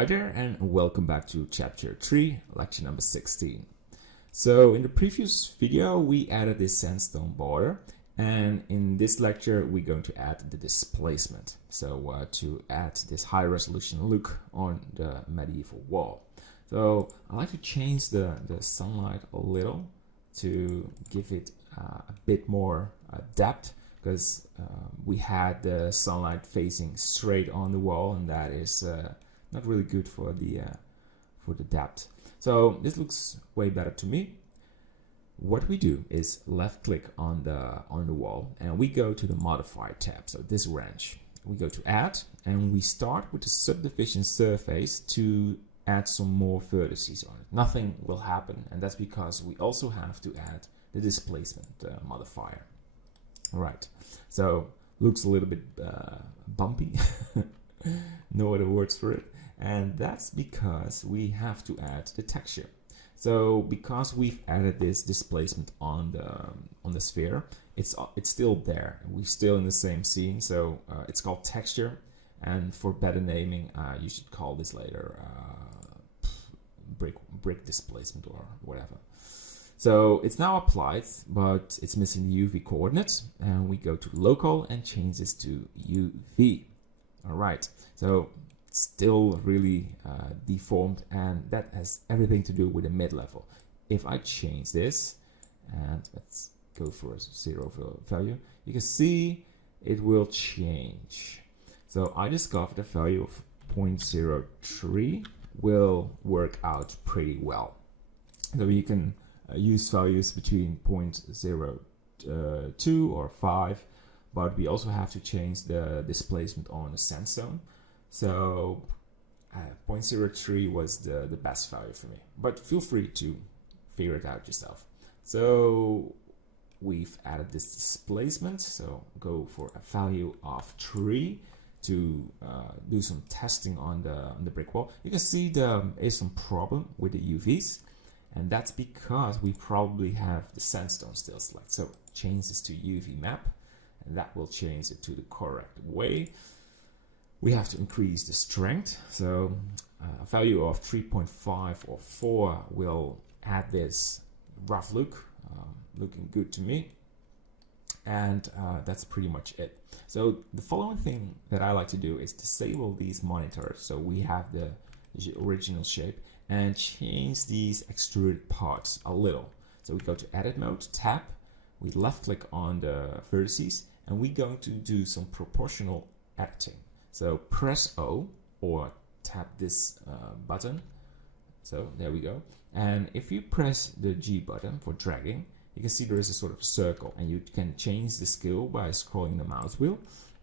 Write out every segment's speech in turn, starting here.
Hi there and welcome back to chapter 3, lecture number 16. So in the previous video we added this sandstone border, and in this lecture we're going to add the displacement. So to add this high resolution look on the medieval wall. So I like to change the sunlight a little to give it a bit more depth, because we had the sunlight facing straight on the wall, and that is not really good for the depth. So this looks way better to me. What we do is left click on the wall and we go to the modify tab. So this wrench, we go to add and we start with the subdivision surface to add some more vertices on it. Nothing will happen, and that's because we also have to add the displacement modifier. All right, so looks a little bit bumpy. No other words for it. And that's because we have to add the texture. So because we've added this displacement on the sphere, it's still there. We're still in the same scene. So it's called texture, and for better naming, you should call this later brick displacement or whatever. So it's now applied, but it's missing the UV coordinates, and we go to local and change this to UV. All right, so still really deformed, and that has everything to do with the mid-level. If I change this, and let's go for a 0 value, you can see it will change. So I discovered a value of 0.03 will work out pretty well. So you can use values between 0.02 or 5, but we also have to change the displacement on the sandstone. So 0.03 was the best value for me, but feel free to figure it out yourself. So we've added this displacement, so go for a value of 3 to do some testing on the brick wall. You can see there is some problem with the UVs, and that's because we probably have the sandstone still selected. So change this to UV map, and that will change it to the correct way. We have to increase the strength, so a value of 3.5 or 4 will add this rough look, looking good to me. And that's pretty much it. So the following thing that I like to do is disable these monitors, so we have the original shape, and change these extruded parts a little. So we go to edit mode, tab, we left click on the vertices, and we're going to do some proportional editing. So press O or tap this button. So there we go. And if you press the G button for dragging, you can see there is a sort of circle, and you can change the scale by scrolling the mouse wheel.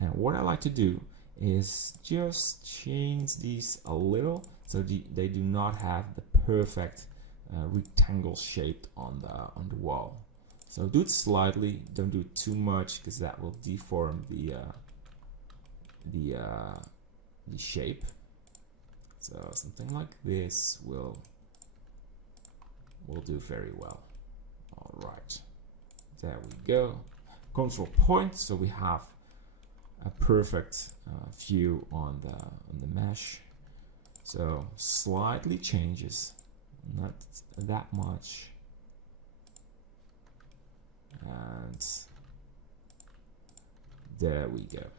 And what I like to do is just change these a little so they do not have the perfect rectangle shape on the wall. So do it slightly, don't do it too much, because that will deform the shape. So something like this will do very well. All right, there we go. Control point, so we have a perfect view on the mesh. So slightly changes, not that much, and there we go.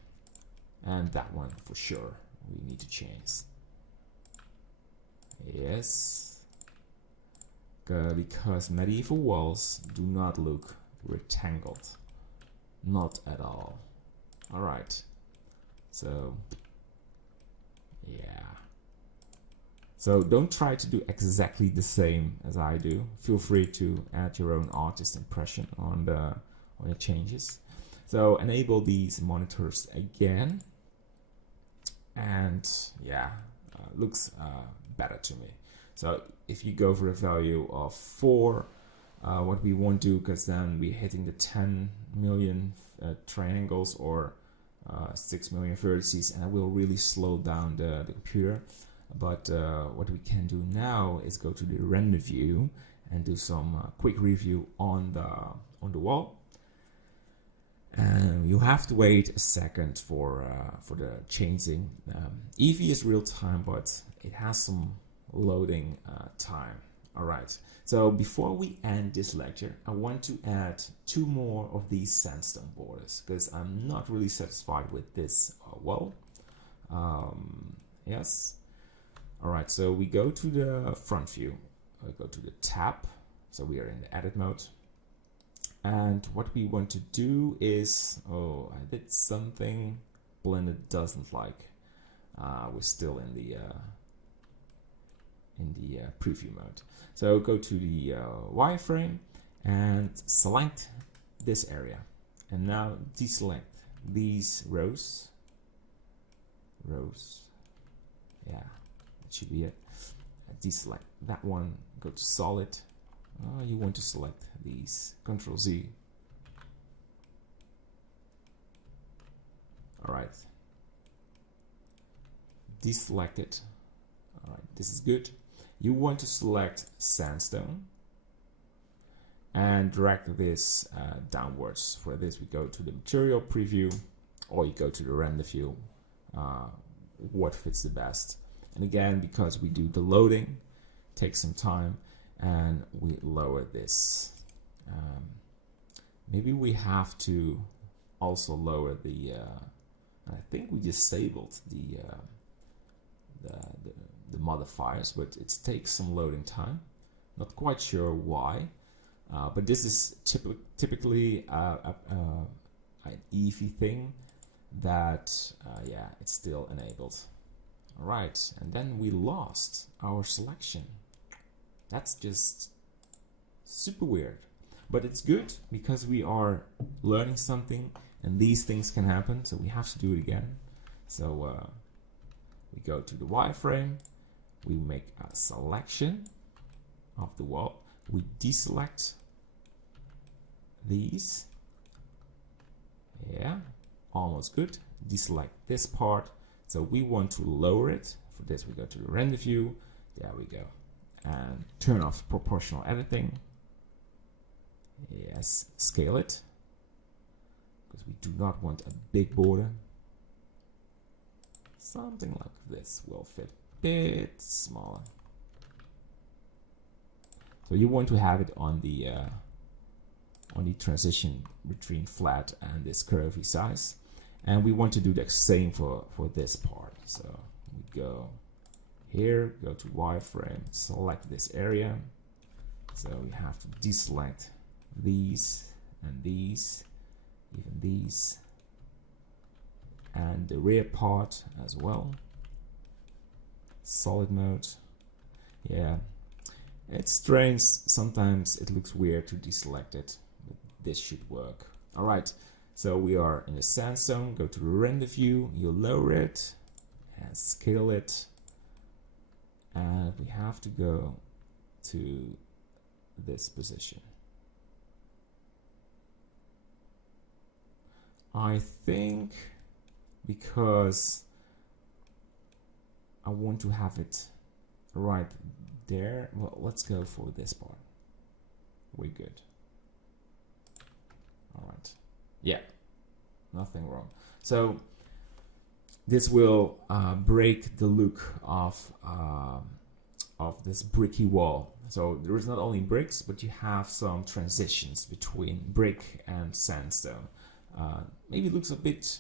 And that one for sure we need to change. Yes, because medieval walls do not look rectangled, not at all. All right, so yeah. So don't try to do exactly the same as I do. Feel free to add your own artist impression on the changes. So enable these monitors again, and yeah, looks better to me. So if you go for a value of 4, what we won't do, because then we're hitting the 10 million triangles or 6 million vertices, and it will really slow down the computer. But what we can do now is go to the render view and do some quick review on the wall. And you have to wait a second for the changing. Eevee is real time, but it has some loading time. All right. So before we end this lecture, I want to add 2 more of these sandstone borders because I'm not really satisfied with this wall. Yes. All right. So we go to the front view. We go to the tab. So we are in the edit mode. And what we want to do is, oh, I did something Blender doesn't like. We're still in the preview mode. So go to the wireframe and select this area. And now deselect these rows. Yeah, that should be it. Deselect that one, go to solid. You want to select these, Control Z. All right. Deselect it. All right, this is good. You want to select sandstone and drag this downwards. For this, we go to the material preview, or you go to the render view. What fits the best? And again, because we do the loading, take some time, and we lower this. Maybe we have to also lower the. I think we disabled the modifiers, but it takes some loading time. Not quite sure why, but this is typically an Eevee thing that yeah, it's still enabled. All right, and then we lost our selection. That's just super weird, but it's good because we are learning something, and these things can happen, so we have to do it again. So we go to the wireframe, we make a selection of the wall, we deselect these, yeah, almost good. Deselect this part, so we want to lower it. For this, we go to the render view, there we go, and turn off proportional editing. Yes, scale it, because we do not want a big border. Something like this will fit a bit smaller. So you want to have it on the transition between flat and this curvy size, and we want to do the same for this part. So we go here, go to wireframe, select this area. So we have to deselect these and these, even these, and the rear part as well. Solid mode. Yeah, it's strange, sometimes it looks weird to deselect it, but this should work. All right, so we are in the sandstone. Go to the render view, you lower it and scale it, and we have to go to this position. I think because I want to have it right there, well, let's go for this part. We're good. All right. Yeah, nothing wrong. So this will break the look of this bricky wall. So there is not only bricks, but you have some transitions between brick and sandstone. Maybe it looks a bit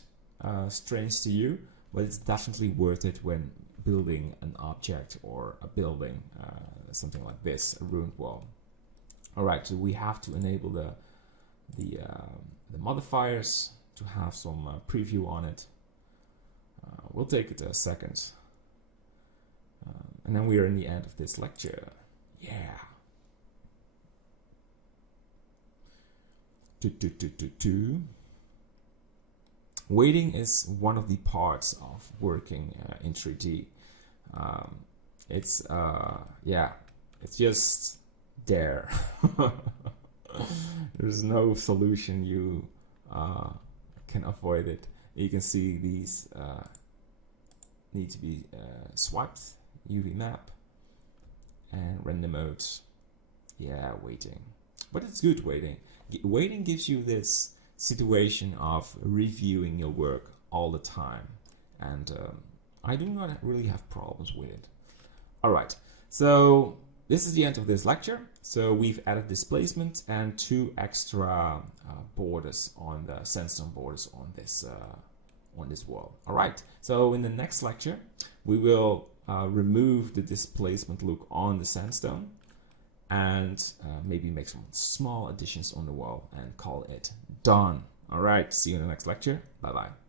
strange to you, but it's definitely worth it when building an object or a building, something like this, a ruined wall. All right, so we have to enable the modifiers to have some preview on it. We'll take it a second. And then we are in the end of this lecture. Yeah. Weighting is one of the parts of working in 3D. It's yeah, it's just there. There's no solution you can avoid it. You can see these need to be swiped, UV map, and render modes. Yeah, weighting, but it's good weighting. Weighting gives you this situation of reviewing your work all the time, and I do not really have problems with it. All right, so this is the end of this lecture. So we've added displacement and 2 extra borders on the sandstone borders on this wall. All right, so in the next lecture we will remove the displacement look on the sandstone and maybe make some small additions on the wall and call it done. All right, see you in the next lecture. Bye bye.